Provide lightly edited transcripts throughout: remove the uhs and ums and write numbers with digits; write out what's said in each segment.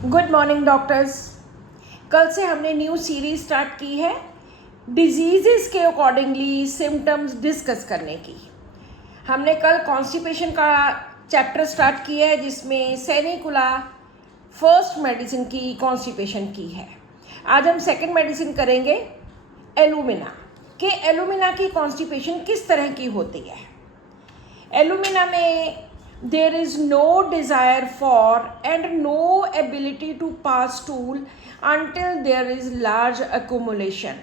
Good morning doctors. कल से हमने न्यू सीरीज स्टार्ट की है डिजीज़ेस के अकॉर्डिंगली सिम्टम्स डिस्कस करने की। हमने कल कॉन्स्टिपेशन का चैप्टर स्टार्ट किया है जिसमें सैनिकुला फर्स्ट मेडिसिन की कॉन्स्टिपेशन की है। आज हम सेकंड मेडिसिन करेंगे एलुमिना कि एलुमिना की कॉन्स्टिपेशन किस तरह की होती है। एलुमिना में there is no desire for and no ability to pass stool until there is large accumulation।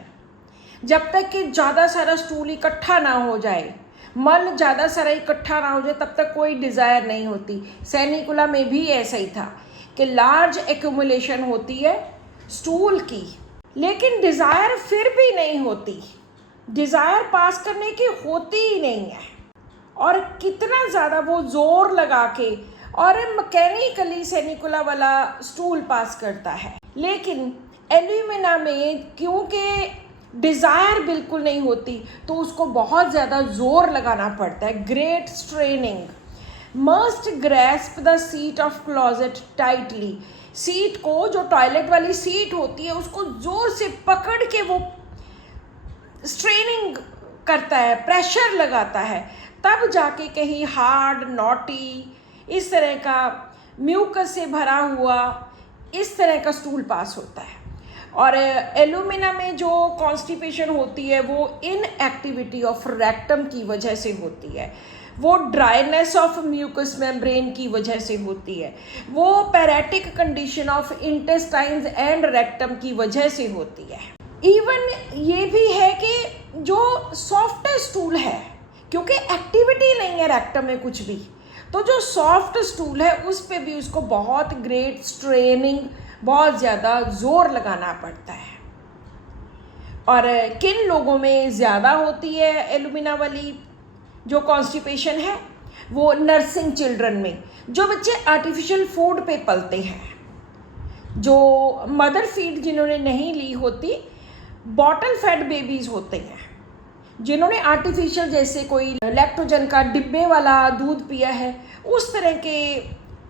जब तक कि ज़्यादा सारा स्टूल इकट्ठा ना हो जाए, मल ज़्यादा सारा इकट्ठा ना हो जाए, तब तक कोई डिज़ायर नहीं होती। सैनिकुला में भी ऐसा ही था कि लार्ज एक्यूमुलेशन होती है स्टूल की, लेकिन डिज़ायर फिर भी नहीं होती। डिज़ायर पास करने की होती ही नहीं है। और कितना ज़्यादा वो ज़ोर लगा के और मैकेनिकली सैनिकुला वाला स्टूल पास करता है। लेकिन एल्यूमिना में क्योंकि डिज़ायर बिल्कुल नहीं होती तो उसको बहुत ज़्यादा ज़ोर लगाना पड़ता है। Great straining must grasp the seat of closet tightly. Seat को, जो टॉयलेट वाली सीट होती है, उसको ज़ोर से पकड़ के वो स्ट्रेनिंग करता है, प्रेशर लगाता है, तब जाके कहीं हार्ड नॉटी इस तरह का म्यूकस से भरा हुआ इस तरह का स्टूल पास होता है। और एलुमिना में जो कॉन्स्टिपेशन होती है वो इनएक्टिविटी ऑफ रेक्टम की वजह से होती है, वो ड्राइनेस ऑफ म्यूकस मेम्ब्रेन की वजह से होती है, वो pyretic condition of intestines and rectum की वजह से होती है। इवन ये भी है कि जो सॉफ्ट स्टूल है, क्योंकि एक्टिविटी नहीं है रेक्टम में कुछ भी, तो जो सॉफ्ट स्टूल है उस पे भी उसको बहुत ग्रेट स्ट्रेनिंग, बहुत ज़्यादा ज़ोर लगाना पड़ता है। और किन लोगों में ज़्यादा होती है एलुमिना वाली जो कॉन्स्टिपेशन है, वो नर्सिंग चिल्ड्रन में, जो बच्चे आर्टिफिशियल फूड पे पलते हैं, जो मदर फीड जिन्होंने नहीं ली होती, बॉटल फेड बेबीज़ होते हैं, जिन्होंने आर्टिफिशियल जैसे कोई लैक्टोजन का डिब्बे वाला दूध पिया है, उस तरह के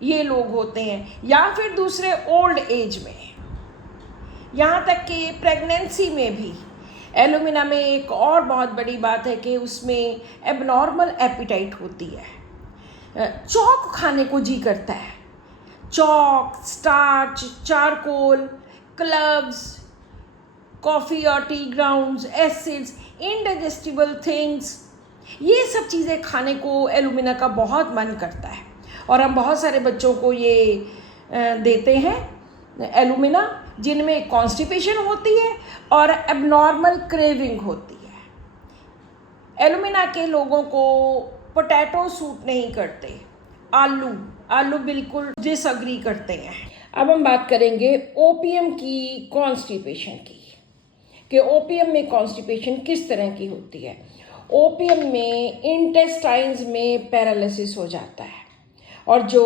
ये लोग होते हैं। या फिर दूसरे ओल्ड एज में, यहाँ तक कि प्रेगनेंसी में भी एलुमिना में एक और बहुत बड़ी बात है कि उसमें एबनॉर्मल एपिटाइट होती है। चौक खाने को जी करता है, चौक, स्टार्च, चारकोल, क्लव्स, कॉफ़ी और T grounds, acids, indigestible things, ये सब चीज़ें खाने को एलुमिना का बहुत मन करता है। और हम बहुत सारे बच्चों को ये देते हैं एलुमिना जिनमें कॉन्स्टिपेशन होती है और एबनॉर्मल क्रेविंग होती है। एलुमिना के लोगों को पोटैटो सूट नहीं करते, आलू बिल्कुल डिसअग्री करते हैं। अब हम बात करेंगे ओपियम की कॉन्स्टिपेशन की, कि ओपियम में कॉन्स्टिपेशन किस तरह की होती है। ओपियम में इंटेस्टाइन्स में पैरालिसिस हो जाता है और जो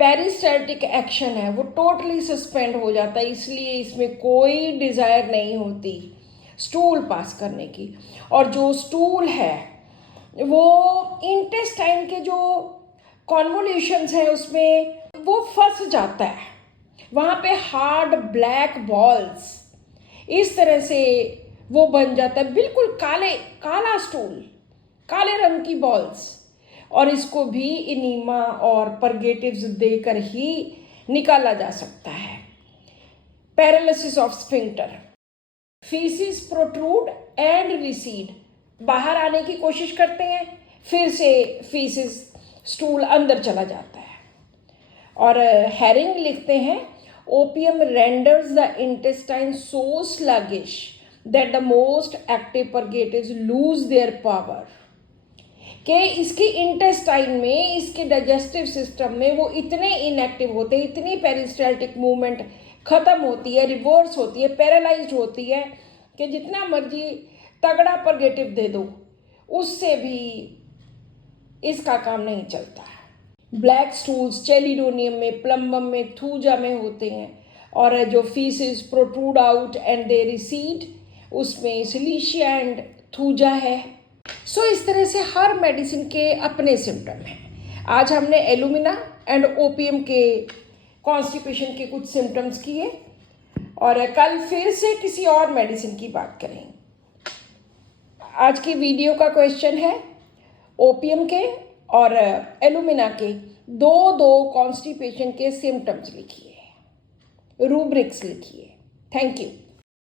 पेरिस्टाल्टिक एक्शन है वो टोटली सस्पेंड हो जाता है, इसलिए इसमें कोई डिज़ायर नहीं होती स्टूल पास करने की। और जो स्टूल है वो इंटेस्टाइन के जो कॉन्वोल्यूशंस हैं उसमें वो फंस जाता है, वहाँ पे हार्ड ब्लैक बॉल्स इस तरह से वो बन जाता है, बिल्कुल काला स्टूल, काले रंग की बॉल्स। और इसको भी इनीमा और परगेटिव्स देकर ही निकाला जा सकता है। Paralysis of sphincter, faeces protrude and recede, बाहर आने की कोशिश करते हैं, फिर से फीसिस स्टूल अंदर चला जाता है। और हेरिंग लिखते हैं, opium renders the intestine so sluggish that the most active purgatives lose their power। कि इसकी इंटेस्टाइन में, इसके डाइजेस्टिव सिस्टम में वो इतने इनएक्टिव होते हैं, इतनी पेरिस्टाल्टिक मूवमेंट ख़त्म होती है, रिवर्स होती है, पैरालाइज्ड होती है कि जितना मर्जी तगड़ा परगेटिव दे दो उससे भी इसका काम नहीं चलता है। ब्लैक स्टूल्स चेलिडोनियम में, प्लम्बम में, थूजा में होते हैं। और जो faeces protrude out and they recede, उसमें सिलीशिया एंड थूजा है। सो इस तरह से हर मेडिसिन के अपने सिम्टम हैं। आज हमने एलुमिना एंड ओपियम के कॉन्स्टिपेशन के कुछ सिम्टम्स किए, और कल फिर से किसी और मेडिसिन की बात करेंगे। आज की वीडियो का क्वेश्चन है ओपियम के और एलुमिना के दो कॉन्स्टिपेशन के सिम्टम्स लिखिए, रूब्रिक्स लिखिए। Thank you.